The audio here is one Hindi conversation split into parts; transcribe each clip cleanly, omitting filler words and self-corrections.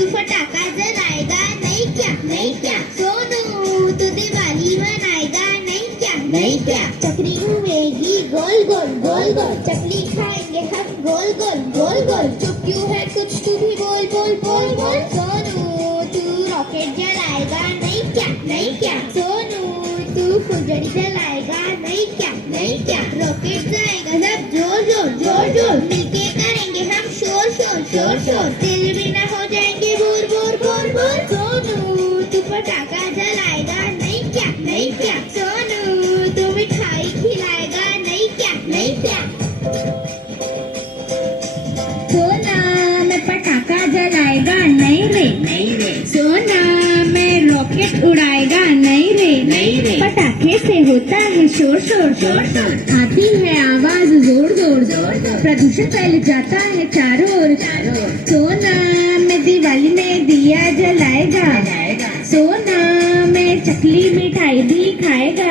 तू फटाका जलाएगा नहीं क्या? नहीं क्या? सोनू तू दिवाली मनाएगा नहीं क्या? नहीं क्या? चक्री घूमेगी गोल गोल गोल गोल, चकली खाएंगे हम गोल गोल गोल गोल। चुप क्यों है कुछ तू भी बोल बोल बोल बोल। सोनू तू रॉकेट जलाएगा नहीं क्या? नहीं क्या? सोनू तू फुलझड़ी जलाएगा नहीं क्या? नहीं क्या? रॉकेट जाएगा सब जोर जोर जोर जोर, मिलके करेंगे हम शोर शोर शोर शोर, दिल भी ना हो जाएंगे bore bore bore bore. Sonu तू पटाखा जलाएगा नहीं क्या? नहीं क्या? सोनू तू मिठाई खिलाएगा नहीं क्या? नहीं क्या? सोना मैं पटाखा जलाएगा नहीं रे? नहीं रे। सोना मैं रॉकेट उड़ाएगा नहीं रे? नहीं रे। पटाखे से होता है शोर शोर शोर शोर, आती है आवाज जोर जोर जोर जोर, प्रदूषण फैल जाता है चारों ओर चारों ओर। सोना मैं दिवाली में दिया जलाएगा, सोना मैं चकली मिठाई भी खाएगा।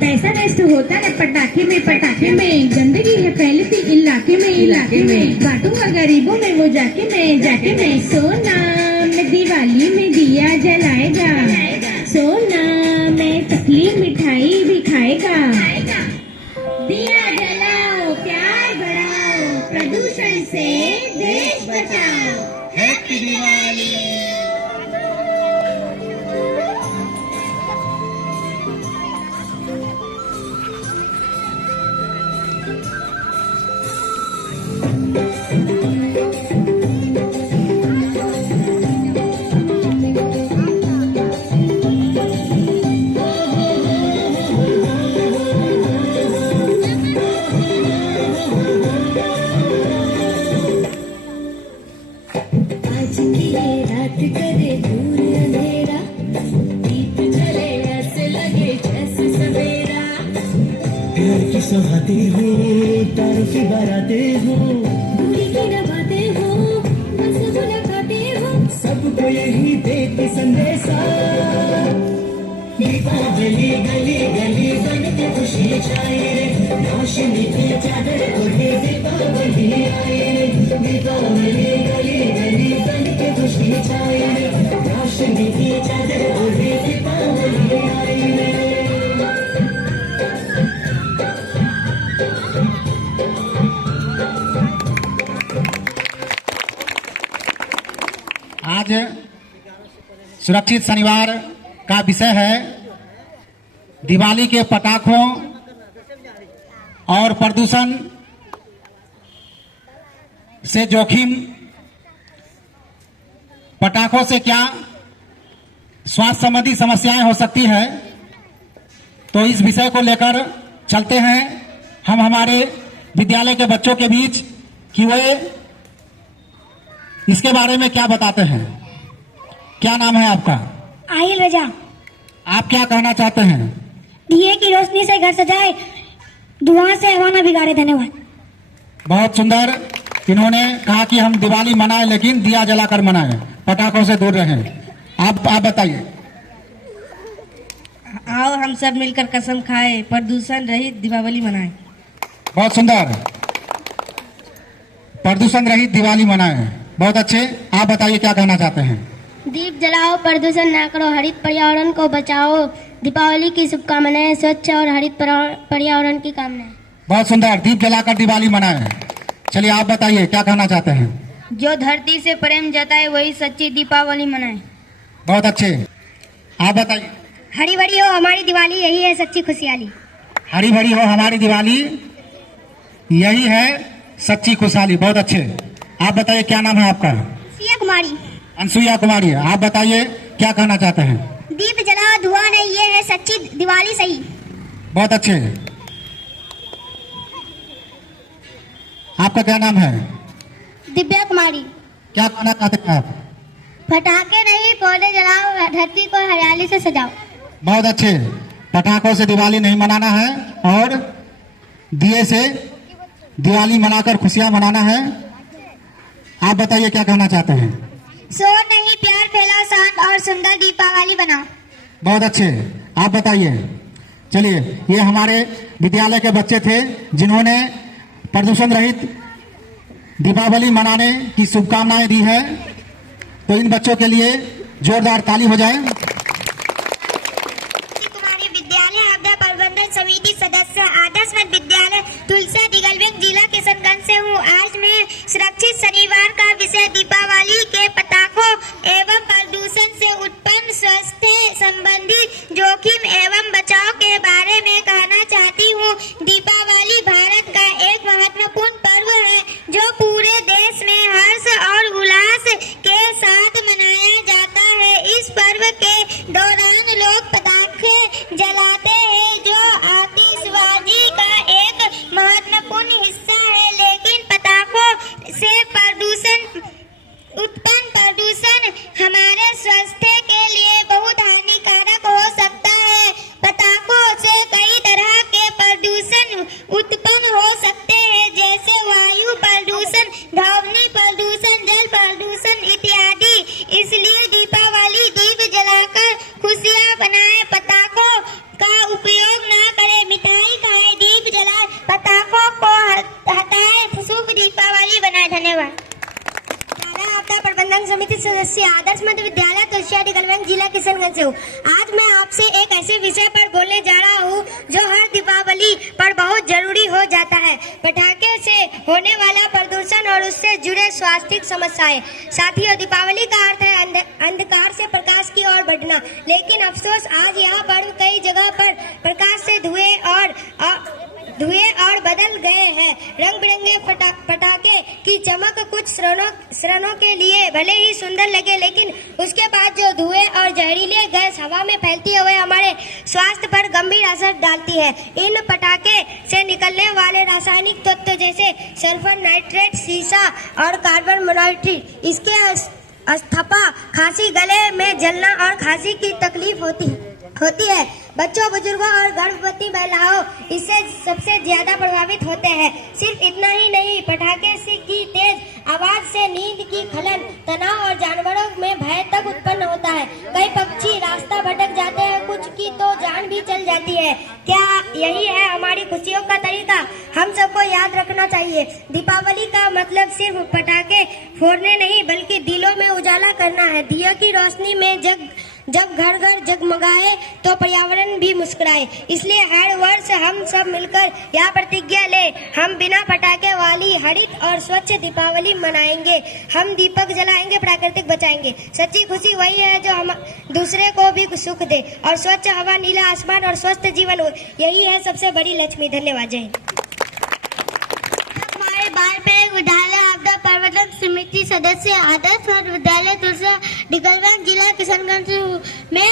पैसा वेस्ट होता है पटाखे में, गंदगी है फैलती इलाके में, बांटूंगा गरीबों में वो जाके मैं। सोना मैं दिवाली में दिया जलाएगा, सोना मैं चकली मिठाई भी खाएगा। दिया जलाओ प्यार बढ़ाओ, प्रदूषण से देश बचाओ। हैप्पी दिवाली। आज की ये रात करे दूर अंधेरा, दीप जले ऐसे लगे जैसे सवेरा। प्यार की सौगातें हो, तारों की बारातें हो, दूरी की नवाते हो, बस मुलाकातें हो, सबको यही देते संदेशा। दीपावली गली गली बन के खुशी छाए रे, रोशनी की चादर ओढ़े दीपावली आए रे। दीपावली गली गली बन के खुशी छाए रे, रोशनी की चादर ओढ़े दीपावली आए रे। आज सुरक्षित शनिवार का विषय है दिवाली के पटाखों और प्रदूषण से जोखिम। पटाखों से क्या स्वास्थ्य संबंधी समस्याएं हो सकती है, तो इस विषय को लेकर चलते हैं हम हमारे विद्यालय के बच्चों के बीच कि वे इसके बारे में क्या बताते हैं। क्या नाम है आपका? आहिल रजा। आप क्या कहना चाहते हैं? दिए की रोशनी से घर सजाए, धुआं से हवा न बिगाड़े। धन्यवाद। बहुत सुंदर। इन्होंने कहा कि हम दिवाली मनाएं लेकिन दिया जलाकर मनाएं, पटाखों से दूर रहें। आप बताइए। आओ हम सब मिलकर कसम खाएं, प्रदूषण रहित दीपावली मनाएं। बहुत सुंदर। प्रदूषण रहित दिवाली मनाएं। बहुत अच्छे। आप बताइए क्या कहना चाहते हैं? दीप जलाओ, प्रदूषण ना करो, हरित पर्यावरण को बचाओ। दीपावली की शुभकामनाएं, स्वच्छ और हरित पर्यावरण की कामनाएं। बहुत सुंदर। दीप जलाकर दिवाली मनाएं। चलिए आप बताइए क्या कहना चाहते हैं? जो धरती से प्रेम जताए वही सच्ची दीपावली मनाए। बहुत अच्छे। आप बताइए। हरी भरी हो हमारी दिवाली, यही है सच्ची खुशहाली। हरी भरी हो हमारी दिवाली, यही है सच्ची खुशहाली। बहुत अच्छे। आप बताइए क्या नाम है आपका? सिया कुमारी। अनसुईया कुमारी। आप बताइए क्या कहना चाहते हैं? दीप जलाओ धुआं नहीं, ये है सच्ची दिवाली सही। बहुत अच्छे। आपका क्या नाम है? दिव्या कुमारी। क्या कहना चाहते हैं आप? पटाखे नहीं, पौधे जलाओ, धरती को हरियाली से सजाओ। बहुत अच्छे। पटाखों से दिवाली नहीं मनाना है और दिए से दिवाली मनाकर खुशियां मनाना है। आप बताइए क्या कहना चाहते हैं? शोर नहीं, प्यार फैलाओ, शांत और सुंदर दीपावली बनाओ। बहुत अच्छे। आप बताइए। चलिए, ये हमारे विद्यालय के बच्चे थे जिन्होंने प्रदूषण रहित दीपावली मनाने की शुभकामनाएं दी है। तो इन बच्चों के लिए जोरदार ताली हो जाए। कुमारी विद्यालय आपदा प्रबंधन समिति सदस्य आदर्श मध्य विद्यालय तुलसा दिगलबेग जिला किशनगंज से हूँ। आज मैं सुरक्षित शनिवार का विषय दीपावली के पटाखों एवं प्रदूषण से उत्पन्न स्वास्थ्य संबंधी जोखिम एवं बचाव के बारे में कहना चाहती हूँ। दीपावली भारत का एक महत्वपूर्ण पर्व है जो पूरे देश में हर्ष और उल्लास के साथ मनाया जाता है। इस पर्व के दौरान लोग पटाखे जलाते हैं जो आतिशबाजी का एक महत्वपूर्ण हिस्सा है, लेकिन पटाखों से उत्पन्न प्रदूषण हमारे स्वास्थ्य के लिए बहुत हानिकारक हो सकता है। पटाखों से कई तरह के प्रदूषण उत्पन्न हो सकते हैं, जैसे वायु प्रदूषण, ध्वनि प्रदूषण, जल प्रदूषण इत्यादि। इसलिए दीपावली दीप जलाकर खुशियाँ बनाए, पटाखों का उपयोग न करें, मिठाई खाए, दीप जलाए, पटाखों को हटाए, शुभ दीपावली बनाए। धन्यवाद। आपदा प्रबंधन समिति सदस्य आदर्श मध्य विद्यालय तुलसा दिगलबेग जिला किशनगंज से हूँ। आज मैं आपसे एक ऐसे विषय पर बोलने जा रहा हूँ जो हर दीपावली पर बहुत जरूरी हो जाता है, पटाखे से होने वाला प्रदूषण और उससे जुड़े स्वास्थ्य समस्याएं। साथियों, दीपावली का अर्थ है अंधकार से प्रकाश की ओर बढ़ना, लेकिन अफसोस आज यह पर्व कई जगह पर प्रकाश से धुएं और बदल गए हैं। रंग बिरंगे पटाखे की चमक कुछ क्षणों के लिए भले ही सुंदर लगे, लेकिन उसके बाद जो धुएं और जहरीले गैस हवा में फैलती हुए हमारे स्वास्थ्य पर गंभीर असर डालती है। इन पटाखे से निकलने वाले रासायनिक तत्व जैसे सल्फर, नाइट्रेट, सीसा और कार्बन मोनोऑक्साइड इसके अस्थमा, खांसी, गले में जलना और खांसी की तकलीफ होती है। बच्चों, बुजुर्गों और गर्भवती महिलाओं इससे सबसे ज्यादा प्रभावित होते हैं। सिर्फ इतना ही नहीं, पटाखे की तेज आवाज से नींद की खलन, तनाव और जानवरों में भय तक उत्पन्न होता है। कई पक्षी रास्ता भटक जाते हैं, कुछ की तो जान भी चल जाती है। क्या यही है हमारी खुशियों का तरीका? हम सबको याद रखना चाहिए, दीपावली का मतलब सिर्फ पटाखे फोड़ने नहीं बल्कि दिलों में उजाला करना है। दिया की रोशनी में जब घर घर जगमगाए तो पर्यावरण भी मुस्कुराए। इसलिए हर वर्ष हम सब मिलकर यह प्रतिज्ञा ले, हम बिना पटाखे वाली हरित और स्वच्छ दीपावली मनाएंगे। हम दीपक जलाएंगे, प्राकृतिक बचाएंगे। सच्ची खुशी वही है जो हम दूसरे को भी सुख दे, और स्वच्छ हवा, नीला आसमान और स्वस्थ जीवन हो, यही है सबसे बड़ी लक्ष्मी। धन्यवाद। जय हिंद। विद्यालय आपदा प्रबंधन समिति सदस्य आदर्श मध्य विद्यालय तुलसा दिगलबेग जिला किशनगंज से हूँ। मैं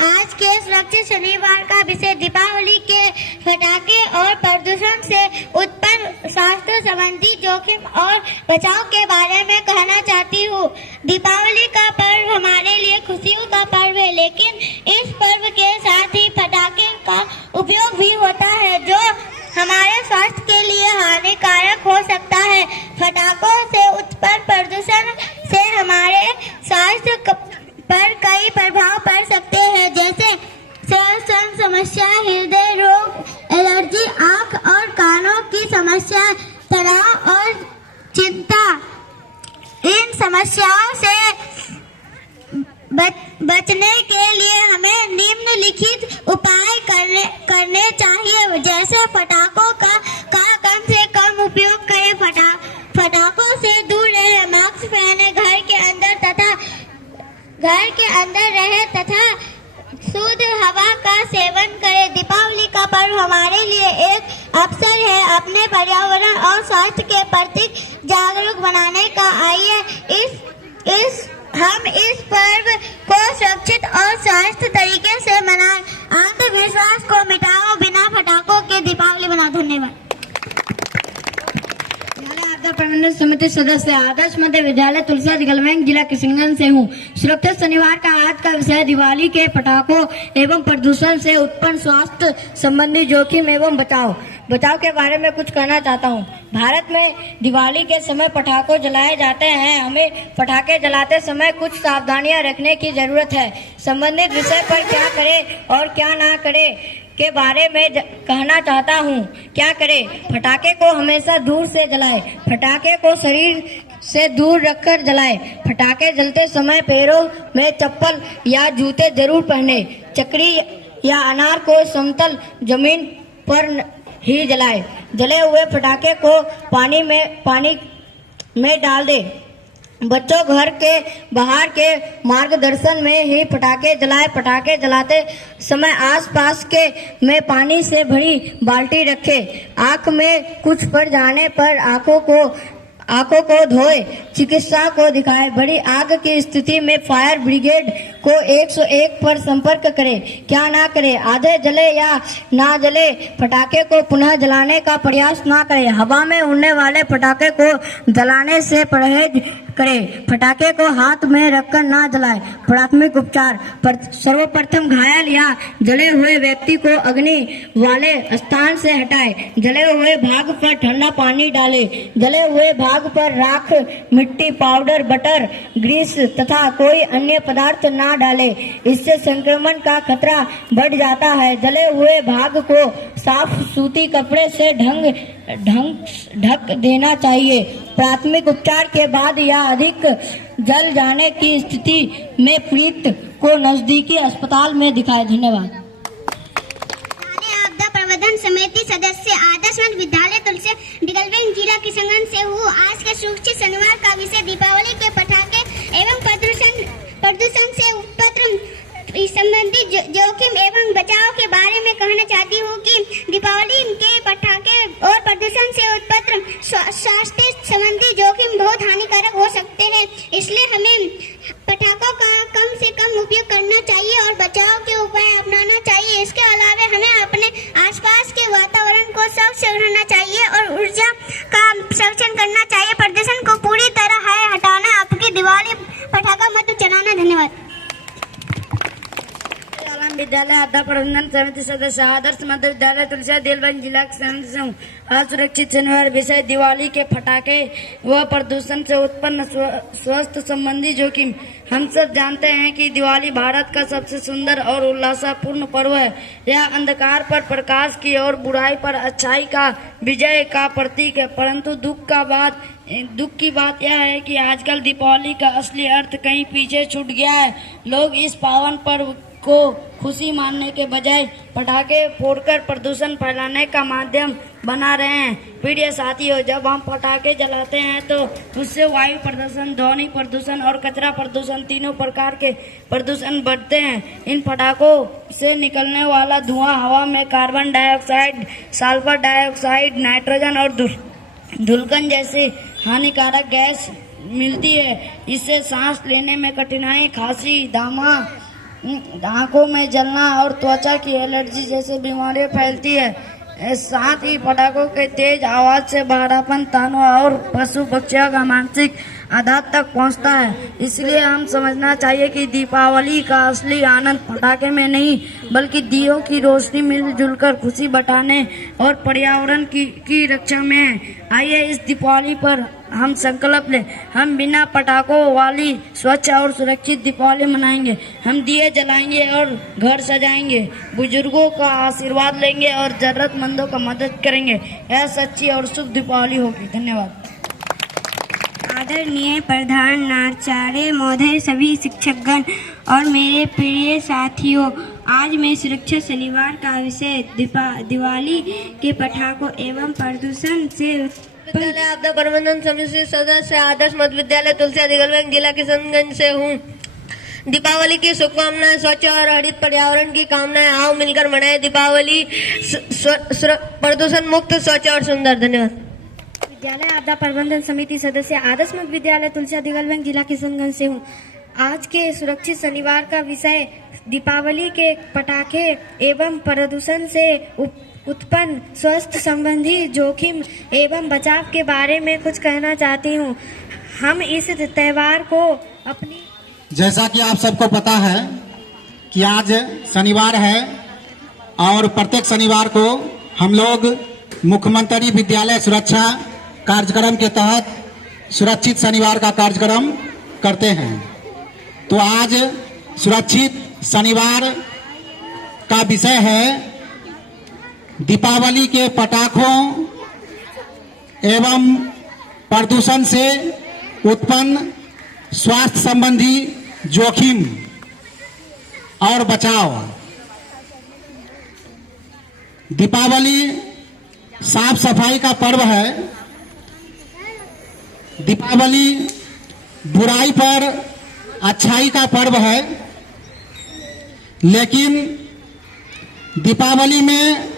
आज के सुरक्षित शनिवार का विषय दीपावली के पटाखे और प्रदूषण से उत्पन्न स्वास्थ्य संबंधी जोखिम और बचाव के बारे में कहना चाहती हूँ। दीपावली का पर्व हमारे लिए खुशियों का पर्व है, लेकिन इस पर्व के साथ ही पटाखे का उपयोग भी होता है जो हमारे स्वास्थ्य के लिए हानिकारक हो सकता है। पटाखों से उत्पन्न प्रदूषण से हमारे स्वास्थ्य पर कई प्रभाव पड़ सकते हैं, जैसे श्वसन समस्या, हृदय रोग, एलर्जी, आंख और कानों की समस्या, तनाव और चिंता। इन समस्याओं से बचने के लिए हमें निम्नलिखित उपाय करने चाहिए, जैसे पटाखों का कम से कम उपयोग करें, पटाखों से दूर रहे, मास्क पहने, घर के अंदर रहे तथा शुद्ध हवा का सेवन करें। दीपावली का पर्व हमारे लिए एक अवसर है अपने पर्यावरण और स्वास्थ्य के प्रति जागरूक बनाने का। आइए हम इस पर्व को सुरक्षित और स्वस्थ तरीके से मनाएं। अंधविश्वास को मिटाओ, बिना पटाखों के दीपावली मनाओ। धन्यवाद। आपदा प्रबंधन समिति सदस्य आदर्श मध्य विद्यालय तुलसा दिगलबेग जिला किशनगंज से हूँ। सुरक्षित शनिवार का आज का विषय दिवाली के पटाखों एवं प्रदूषण से उत्पन्न स्वास्थ्य संबंधी जोखिम एवं बचाव के बारे में कुछ कहना चाहता हूँ। भारत में दिवाली के समय पटाखे जलाए जाते हैं। हमें पटाखे जलाते समय कुछ सावधानियां रखने की जरूरत है। संबंधित विषय पर क्या करें और क्या ना करें के बारे में कहना चाहता हूँ। क्या करें? पटाखे को हमेशा दूर से जलाएं। पटाखे को शरीर से दूर रखकर जलाएं। पटाखे जलते समय पैरों में चप्पल या जूते जरूर पहने। चक्री या अनार को समतल जमीन पर ही जलाएं। जले हुए पटाखे को पानी में डाल दें। बच्चों घर के बाहर के मार्गदर्शन में ही पटाखे जलाएं। पटाखे जलाते समय आसपास के में पानी से भरी बाल्टी रखें। आंख में कुछ पड़ जाने पर आंखों को धोए, चिकित्सा को दिखाएं। बड़ी आग की स्थिति में फायर ब्रिगेड को 101 पर संपर्क करें। क्या ना करें? आधे जले या ना जले पटाखे को पुनः जलाने का प्रयास ना करें। हवा में उड़ने वाले पटाखे को जलाने से परहेज करें। पटाखे को हाथ में रखकर ना जलाएं। प्राथमिक उपचार सर्वप्रथम घायल या जले हुए व्यक्ति को अग्नि वाले स्थान से हटाएं। जले हुए भाग पर ठंडा पानी डालें। जले हुए भाग पर राख, मिट्टी, पाउडर, बटर, ग्रीस तथा कोई अन्य पदार्थ ना डालें। इससे संक्रमण का खतरा बढ़ जाता है। जले हुए भाग को साफ सूती कपड़े से ढक देना चाहिए। प्राथमिक उपचार के बाद या अधिक जल जाने की स्थिति में पीड़ित को नजदीकी अस्पताल में दिखाएं। धन्यवाद। आपदा प्रबंधन समिति सदस्य आदर्श मध्य विद्यालय तुलसी दिगलबेन जिला किशनगंज से हूँ। आज के सुरक्षित शनिवार का विषय दीपावली के पटाखे एवं प्रदूषण से उत्पन्न संबंधी जोखिम एवं बचाव के बारे में कहना चाहती हूँ कि दीपावली के पटाखे और प्रदूषण से उत्पन्न स्वास्थ्य संबंधी जोखिम बहुत हानिकारक हो सकते हैं। इसलिए हमें पटाखों का कम से कम उपयोग करना चाहिए और बचाव के उपाय अपनाना चाहिए। इसके अलावा हमें अपने आसपास के वातावरण को स्वच्छ रखना चाहिए और ऊर्जा का संरक्षण करना चाहिए। प्रदूषण को पूरी तरह हटाना। आपकी दिवाली पटाखा मत चलाना। धन्यवाद। विद्यालय आपदा प्रबंधन समिति सदस्य आदर्श मध्य विद्यालय तुलसिया दिगलबेन जिला किशनगंज से हूँ। आज सुरक्षित शनिवार विषय दिवाली के पटाखे व प्रदूषण से उत्पन्न स्वास्थ्य संबंधी जोखिम। हम सब जानते हैं कि दिवाली भारत का सबसे सुंदर और उल्लासपूर्ण पर्व है। यह अंधकार पर प्रकाश की और बुराई पर अच्छाई का विजय का प्रतीक है। परंतु दुख की बात यह है कि आजकल दीपावली का असली अर्थ कहीं पीछे छूट गया है। लोग इस पावन पर्व को खुशी मानने के बजाय पटाखे फोड़कर प्रदूषण फैलाने का माध्यम बना रहे हैं। प्रिय साथियों, जब हम पटाखे जलाते हैं तो उससे वायु प्रदूषण, ध्वनि प्रदूषण और कचरा प्रदूषण तीनों प्रकार के प्रदूषण बढ़ते हैं। इन पटाखों से निकलने वाला धुआं हवा में carbon dioxide, sulphur dioxide, nitrogen और धूलकण जैसे हानिकारक गैस मिलती है। इससे सांस लेने में कठिनाई, खांसी, दमा, आंखों में जलना और त्वचा की एलर्जी जैसी बीमारियां फैलती है। साथ ही पटाखों के तेज आवाज से बहरापन, तनाव और पशु पक्षियों का मानसिक आघात तक पहुंचता है। इसलिए हम समझना चाहिए कि दीपावली का असली आनंद पटाखे में नहीं बल्कि दियों की रोशनी मिलजुल कर खुशी बटाने और पर्यावरण की रक्षा में है। आइए इस दीपावली पर हम संकल्प लें। हम बिना पटाखों वाली स्वच्छ और सुरक्षित दीपावली मनाएंगे। हम दिए जलाएंगे और घर सजाएंगे, बुजुर्गों का आशीर्वाद लेंगे और जरूरतमंदों का मदद करेंगे। यह सच्ची और शुभ दीपावली होगी। धन्यवाद। आदरणीय प्रधानाचार्य महोदय, सभी शिक्षकगण और मेरे प्रिय साथियों, आज मैं सुरक्षित शनिवार का विषय दिवाली के पटाखों एवं प्रदूषण से विद्यालय आपदा प्रबंधन समिति सदस्य आदर्श मध्य विद्यालय तुलसिया दिगलबेन जिला किशनगंज से हूँ। दीपावली की शुभकामनाएं, स्वच्छ और हरित पर्यावरण की कामनाएं। आओ मिलकर मनाएं दीपावली प्रदूषण मुक्त, स्वच्छ और सुंदर। धन्यवाद। विद्यालय आपदा प्रबंधन समिति सदस्य आदर्श मध्य विद्यालय तुलसिया दिगलबेन जिला किशनगंज से हूँ। आज के सुरक्षित शनिवार का विषय दीपावली के पटाखे एवं प्रदूषण से उत्पन्न स्वास्थ्य संबंधी जोखिम एवं बचाव के बारे में कुछ कहना चाहती हूँ। हम इस त्योहार को अपनी, जैसा कि आप सबको पता है कि आज शनिवार है और प्रत्येक शनिवार को हम लोग मुख्यमंत्री विद्यालय सुरक्षा कार्यक्रम के तहत सुरक्षित शनिवार का कार्यक्रम करते हैं। तो आज सुरक्षित शनिवार का विषय है दीपावली के पटाखों एवं प्रदूषण से उत्पन्न स्वास्थ्य संबंधी जोखिम और बचाव। दीपावली साफ सफाई का पर्व है। दीपावली बुराई पर अच्छाई का पर्व है। लेकिन दीपावली में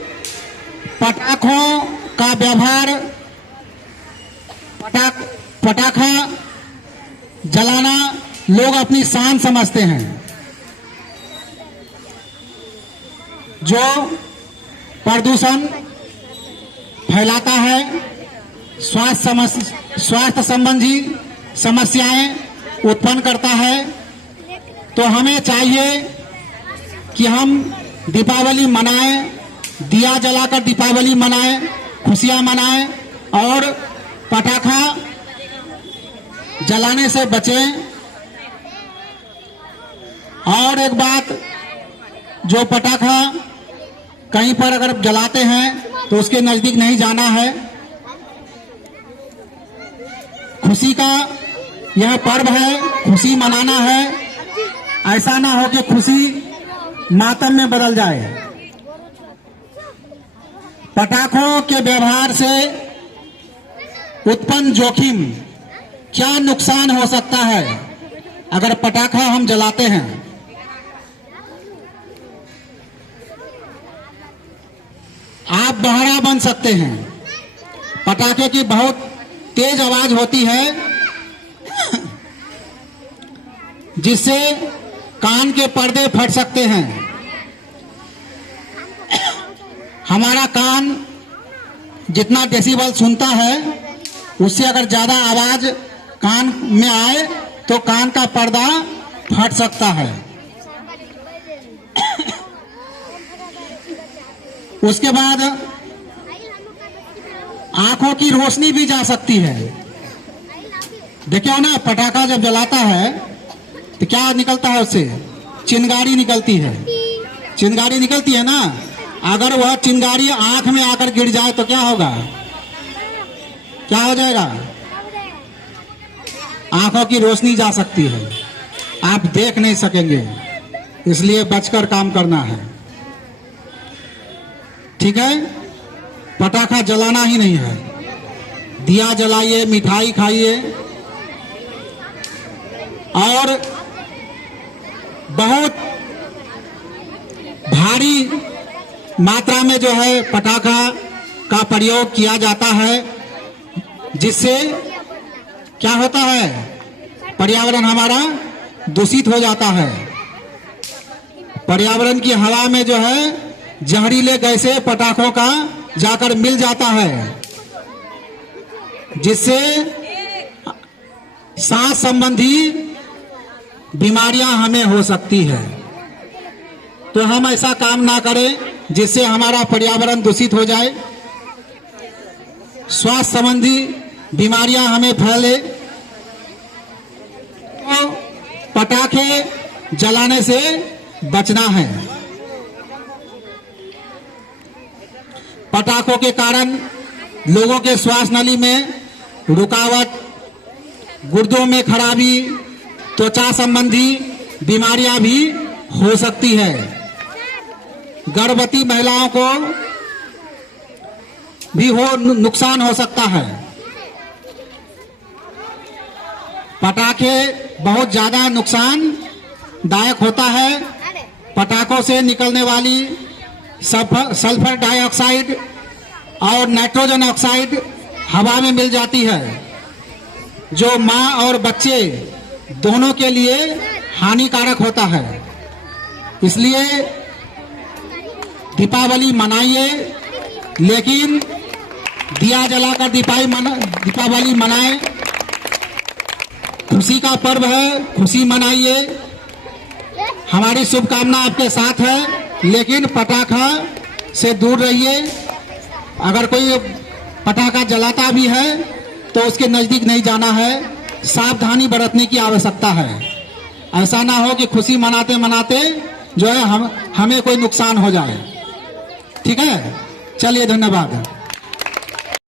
पटाखों का व्यवहार, पटाखा जलाना लोग अपनी शान समझते हैं, जो प्रदूषण फैलाता है, स्वास्थ्य संबंधी समस्याएं उत्पन्न करता है। तो हमें चाहिए कि हम दीपावली मनाएं, दिया जलाकर दीपावली मनाएं, खुशियां मनाएं और पटाखा जलाने से बचें। और एक बात, जो पटाखा कहीं पर अगर जलाते हैं तो उसके नजदीक नहीं जाना है। खुशी का यह पर्व है, खुशी मनाना है। ऐसा ना हो कि खुशी मातम में बदल जाए। पटाखों के व्यवहार से उत्पन्न जोखिम, क्या नुकसान हो सकता है अगर पटाखा हम जलाते हैं। आप बहरा बन सकते हैं। पटाखे की बहुत तेज आवाज होती है, जिससे कान के पर्दे फट सकते हैं। हमारा कान जितना डेसिबल सुनता है, उससे अगर ज्यादा आवाज कान में आए तो कान का पर्दा फट सकता है। उसके बाद आंखों की रोशनी भी जा सकती है। देखिए ना, पटाखा जब जलाता है तो क्या निकलता है उससे? चिंगारी निकलती है। चिंगारी निकलती है ना, अगर वह चिंगारी आंख में आकर गिर जाए तो क्या होगा? क्या हो जाएगा? आंखों की रोशनी जा सकती है, आप देख नहीं सकेंगे। इसलिए बचकर काम करना है, ठीक है? पटाखा जलाना ही नहीं है। दिया जलाइए, मिठाई खाइए और बहुत भारी मात्रा में जो है पटाखा का प्रयोग किया जाता है, जिससे क्या होता है? पर्यावरण हमारा दूषित हो जाता है। पर्यावरण की हवा में जो है जहरीले गैसें पटाखों का जाकर मिल जाता है, जिससे सांस संबंधी बीमारियां हमें हो सकती है। तो हम ऐसा काम ना करें जिससे हमारा पर्यावरण दूषित हो जाए, स्वास्थ्य संबंधी बीमारियां हमें फैले। तो पटाखे जलाने से बचना है। पटाखों के कारण लोगों के श्वास नली में रुकावट, गुर्दों में खराबी, त्वचा संबंधी बीमारियां भी हो सकती है। गर्भवती महिलाओं को भी नुकसान हो सकता है। पटाखे बहुत ज्यादा नुकसानदायक होता है। पटाखों से निकलने वाली सल्फर डाइऑक्साइड और नाइट्रोजन ऑक्साइड हवा में मिल जाती है, जो मां और बच्चे दोनों के लिए हानिकारक होता है। इसलिए दीपावली मनाइए, लेकिन दिया जलाकर दीपावली मनाएं। खुशी का पर्व है, खुशी मनाइए। हमारी शुभकामना आपके साथ है, लेकिन पटाखा से दूर रहिए। अगर कोई पटाखा जलाता भी है तो उसके नजदीक नहीं जाना है। सावधानी बरतने की आवश्यकता है। ऐसा ना हो कि खुशी मनाते मनाते जो है हमें कोई नुकसान हो जाए। ठीक है, चलिए धन्यवाद।